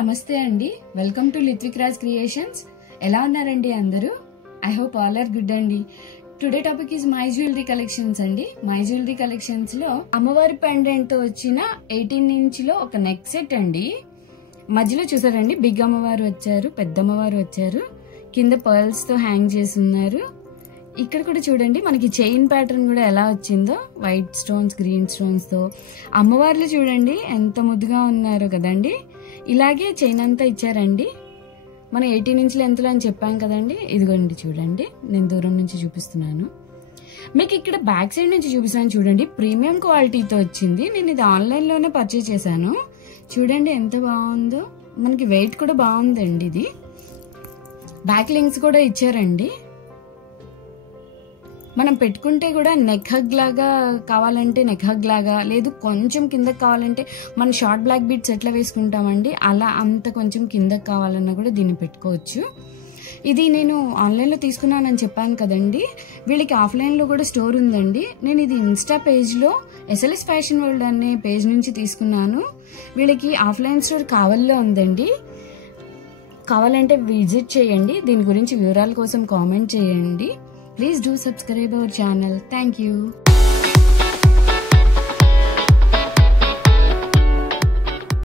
నమస్తే అండి. Welcome to Lithvik Raj creations. ఎలా ఉన్నారండి అందరూ? I hope all are good అండి. Today topic is my jewellery collections అండి. మై జ్యువెలరీ కలెక్షన్స్ లో అమ్మవారి పెండెంట్ తో వచ్చిన 18 ఇంచ్ లో ఒక నెక్ సెట్ అండి. మధ్యలో చూసారండి బిగ్ అమ్మవారు వచ్చారు, పెద్ద అమ్మవారు వచ్చారు, కింద పర్ల్స్ తో హ్యాంగ్ చేసి ఉన్నారు. ఇక్కడ కూడా చూడండి మనకి చైన్ ప్యాటర్న్ కూడా ఎలా వచ్చిందో, వైట్ స్టోన్స్, గ్రీన్ స్టోన్స్ తో. అమ్మవార్లు చూడండి ఎంత ముద్దుగా ఉన్నారు కదండి. ఇలాగే చైన్ అంతా ఇచ్చారండి. మనం 18 ఇంచ్ లెంత్ లో అని చెప్పాం కదండి. ఇదిగోండి చూడండి, నేను దూరం నుంచి చూపిస్తున్నాను మీకు. ఇక్కడ బ్యాక్ సైడ్ నుంచి చూపిస్తాను చూడండి, ప్రీమియం క్వాలిటీతో వచ్చింది. నేను ఇది ఆన్లైన్ లోనే పర్చేజ్ చేశాను. చూడండి ఎంత బాగుందో, మనకి వెయిట్ కూడా బాగుందండి. ఇది బ్యాక్ లింక్స్ కూడా ఇచ్చారండి. మనం పెట్టుకుంటే కూడా నెక్ హగ్ లాగా కావాలంటే నెక్ హగ్ లాగా, లేదు కొంచెం కిందకి కావాలంటే మన షార్ట్ బ్లాక్ బీడ్స్ ఎట్లా వేసుకుంటామండి అలా అంత కొంచెం కిందకి కావాలన్నా కూడా దీన్ని పెట్టుకోవచ్చు. ఇది నేను ఆన్లైన్లో తీసుకున్నానని చెప్పాను కదండి. వీళ్ళకి ఆఫ్లైన్లో కూడా స్టోర్ ఉందండి. నేను ఇది ఇన్స్టా పేజ్లో SLS ఫ్యాషన్ వరల్డ్ అనే పేజ్ నుంచి తీసుకున్నాను. వీళ్ళకి ఆఫ్లైన్ స్టోర్ కావల్లో ఉందండి. కావాలంటే విజిట్ చేయండి. దీని గురించి వివరాల కోసం కామెంట్ చేయండి. Please do subscribe our channel. Thank you.